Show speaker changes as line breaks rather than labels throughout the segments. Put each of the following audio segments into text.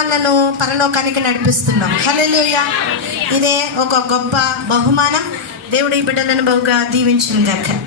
మనలను పరలోకానికి నడిపిస్తున్నాం. హల్లెలూయ. ఇదే ఒక గొప్ప బహుమానం. దేవుడు ఈ బిడ్డలను బహుగా దీవించిన దగ్గర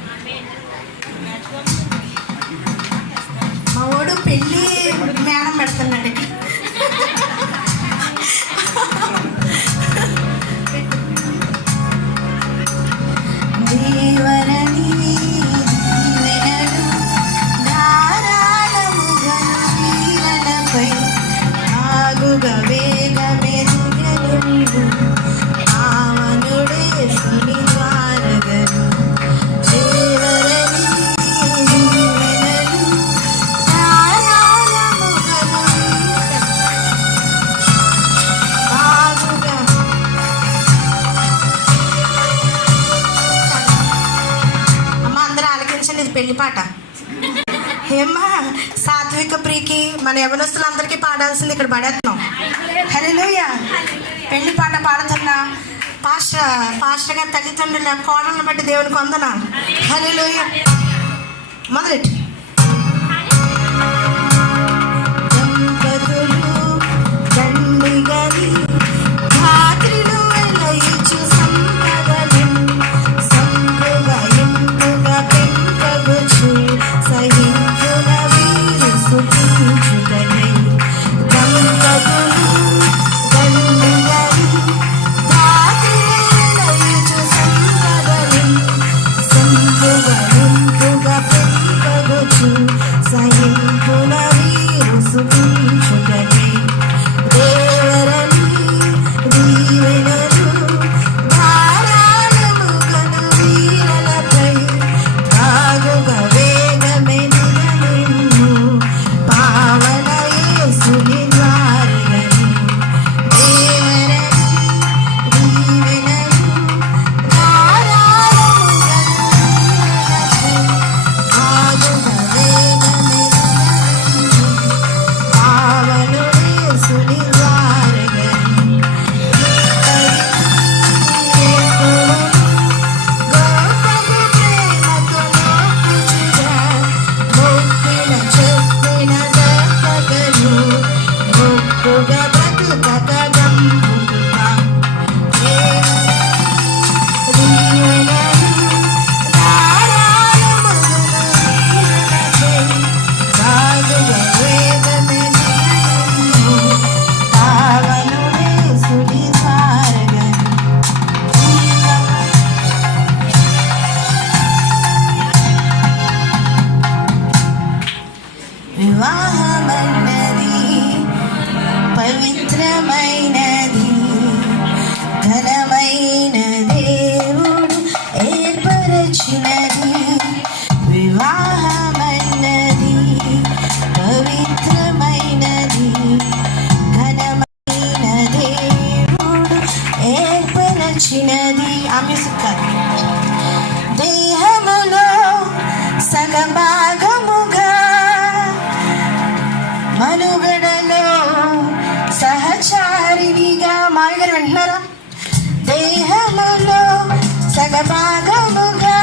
పెళ్ళి పాట. ఏమ్మా సాత్విక ప్రీకి మన యవనస్తులందరికీ పాడాల్సింది ఇక్కడ పడేస్తున్నాం హలోయ పెళ్ళి పాట పాడుతున్నా పాస్టర్ పాస్టర్ గారి తల్లిదండ్రుల కోడలను బట్టి దేవునికి వందన హలోయ మొదలెట్టు. చిన్నది ఆమె సుఖాలు దేహములో సగభాగముగా మనుగడలో సహచారినిగా మాయగారు వింటున్నారా దేహములో సగభాగముగా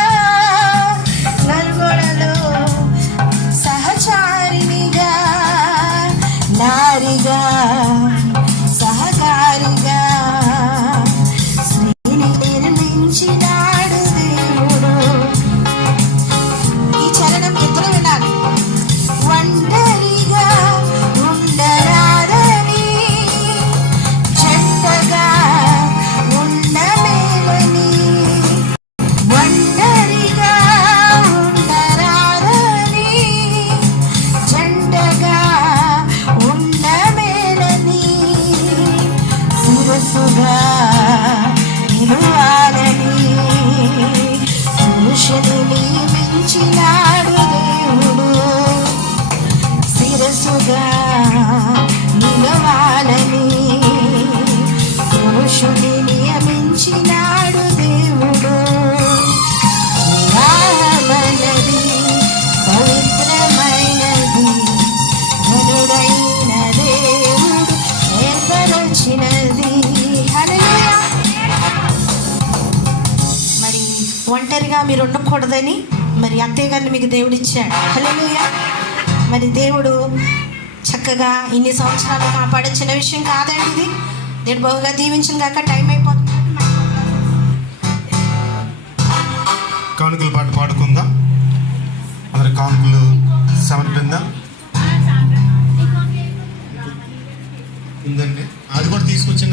నిలవాలని పురుషుని నియమించినాడు దేవుడు. వివాహమన్నది పవిత్రమైనది ఘనుడైన దేవుడు ఏర్పరచినది. మరి ఒంటరిగా మీరు ఉండకూడదని మరి అత్తయ్య గారిని మీకు దేవుడిచ్చాడు. ఇచ్చాడు మరి దేవుడు చక్కగా ఇన్ని సంవత్సరాలు కాపాడే చిన్న విషయం కాదండి ఇది. నేను బహుగా దీవించిన కాక టైం అయిపోతుంది.
కానుకలు పాట పాడుకుందాం. అందరు కానుకలు సమర్పిందాం ఉందండి. అది కూడా తీసుకొచ్చిన